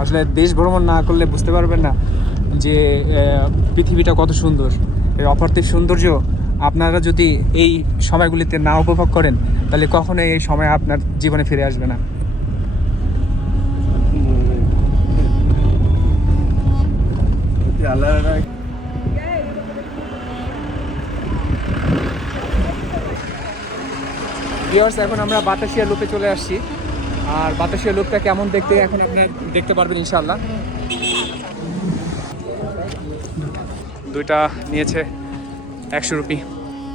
আসলে দেশ ভ্রমণ না করলে বুঝতে পারবেন না যে পৃথিবীটা কত সুন্দর। এই অপার্থিব সৌন্দর্য আপনারা যদি এই সময়গুলিতে না উপভোগ করেন তাহলে কখনোই এই সময় আপনার জীবনে ফিরে আসবে না। ভিউয়ার্স, এখন আমরা বাতাসিয়া লুপে চলে আসছি। আর বাতাসিয়া লুপটা কেমন দেখতে এখন আপনি দেখতে পারবেন ইনশাআল্লাহ। দুইটা নিয়েছে 100 রুপি।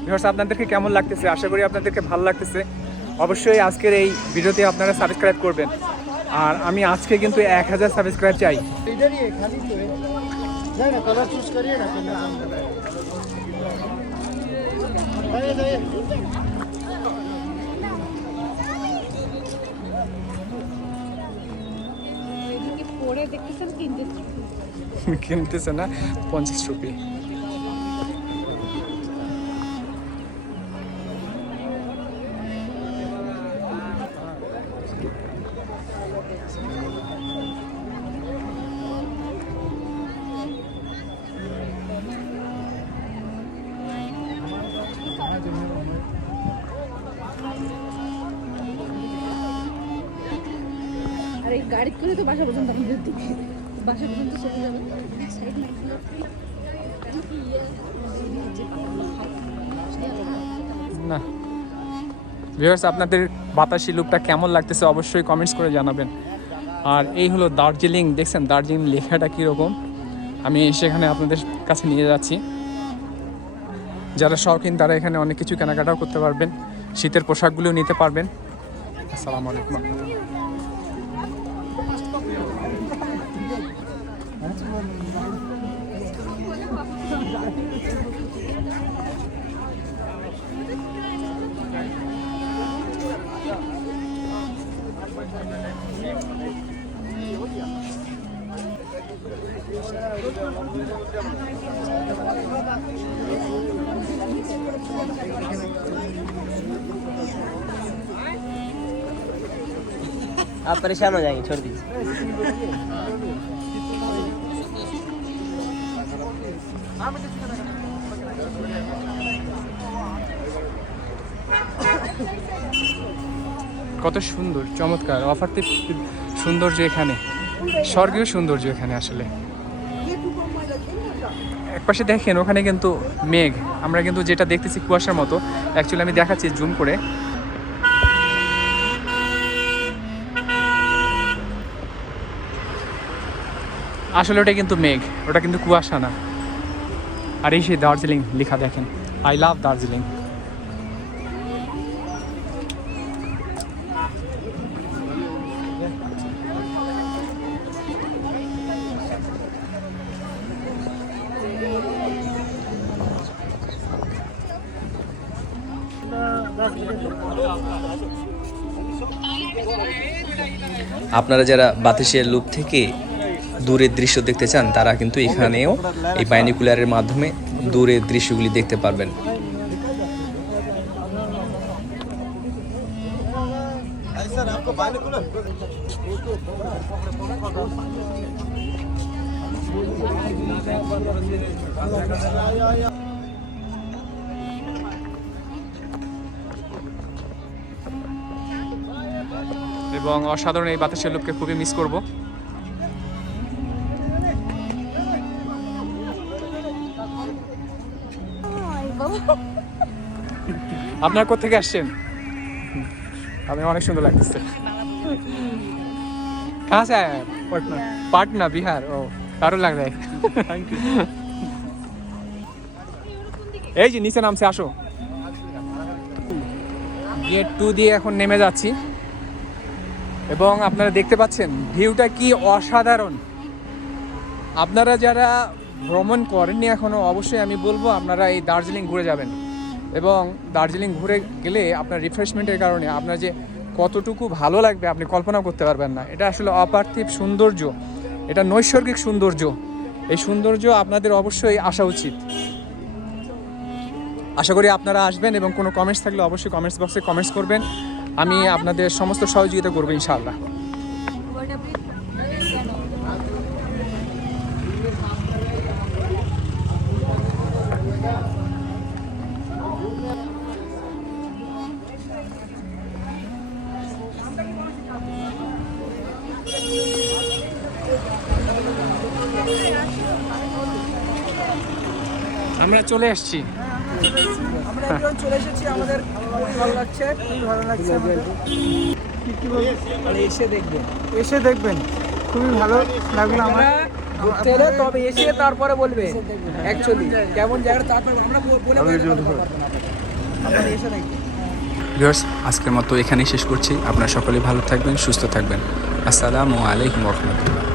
ভিউয়ার্স, আপনাদেরকে কেমন লাগতেছে? আশা করি আপনাদেরকে ভালো লাগতেছে। অবশ্যই আজকের এই ভিডিওতে আপনারা সাবস্ক্রাইব করবেন। আর আমি আজকে কিন্তু 1000 সাবস্ক্রাইব চাই। কিনতেছে না 50 রুপি। আর এই গাড়ি করে তো বাসা পর্যন্ত আমাদের দিকে বাসা পর্যন্ত চলে যাবে। না ভিউয়ার্স, আপনাদের বাতাসি লুকটা কেমন লাগতেছে অবশ্যই কমেন্টস করে জানাবেন। আর এই হলো দার্জিলিং। দেখছেন দার্জিলিং লেখাটা কীরকম? আমি সেখানে আপনাদের কাছে নিয়ে যাচ্ছি। যারা শৌখিন তারা এখানে অনেক কিছু কেনাকাটাও করতে পারবেন, শীতের পোশাকগুলোও নিতে পারবেন। আসসালামু আলাইকুম। आप परेशान हो जाएंगे, छोड़ दीजिए। কত সুন্দর, চমৎকার, অপার্থিব সৌন্দর্য এখানে, স্বর্গীয় সৌন্দর্য এখানে। আসলে একপাশে দেখেন ওখানে কিন্তু মেঘ, আমরা কিন্তু যেটা দেখতেছি কুয়াশার মতো, অ্যাকচুয়ালি আমি দেখাচ্ছি জুম করে। আসলে ওটা কিন্তু মেঘ, ওটা কিন্তু কুয়াশা না। আর এই সেই দার্জিলিং লেখা দেখেন, আই লাভ দার্জিলিং। আপনারা যারা বাতাসিয়া লুপ থেকে দূরের দৃশ্য দেখতে চান তারা কিন্তু এখানেও এই বাইনোকুলারের মাধ্যমে দূরের দৃশ্যগুলি দেখতে পারবেন। এবং অসাধারণ এই বাতাসের লুপকে খুবই মিস করব। আপনার কোথা থেকে আসছেন? আপনি অনেক সুন্দর লাগতেছে। कहाँ से आए हैं? पटना। पटना बिहार। ओ दारुण लग रहा है। Thank you. এই যে নিচে নামছে, আসো। গেট 2 দিয়ে এখন নেমে যাচ্ছি এবং আপনারা দেখতে পাচ্ছেন ভিউটা কি অসাধারণ। আপনারা যারা ভ্রমণ করেননি এখনও, অবশ্যই আমি বলবো আপনারা এই দার্জিলিং ঘুরে যাবেন। এবং দার্জিলিং ঘুরে গেলে আপনার রিফ্রেশমেন্টের কারণে আপনার যে কতটুকু ভালো লাগবে আপনি কল্পনা করতে পারবেন না। এটা আসলে অপার্থিব সৌন্দর্য, এটা নৈসর্গিক সৌন্দর্য। এই সৌন্দর্য আপনাদের অবশ্যই আসা উচিত। আশা করি আপনারা আসবেন এবং কোনো কমেন্টস থাকলে অবশ্যই কমেন্টস বক্সে কমেন্টস করবেন। আমি আপনাদের সমস্ত সহযোগিতা করবো ইনশাআল্লাহ। আমরা চলে এসেছি। আমরা একজন চলে এসেছি, আমাদের খুবই ভালো লাগছে, খুবই ভালো লাগছে আমাদের। কি বলবো? এসে দেখবেন, এসে দেখবেন, খুবই ভালো লাগলো আমার। ঘুরতে এলে তবে এসে তারপরে বলবে অ্যাকচুয়ালি কেমন জায়গা, তারপর আমরা বলে আপনারা এসে দেখবেন। ভিউয়ার্স, আজকের মতো এখানেই শেষ করছি। আপনারা সকলে ভালো থাকবেন, সুস্থ থাকবেন। আসসালামু আলাইকুম ওয়া রাহমাতুল্লাহ।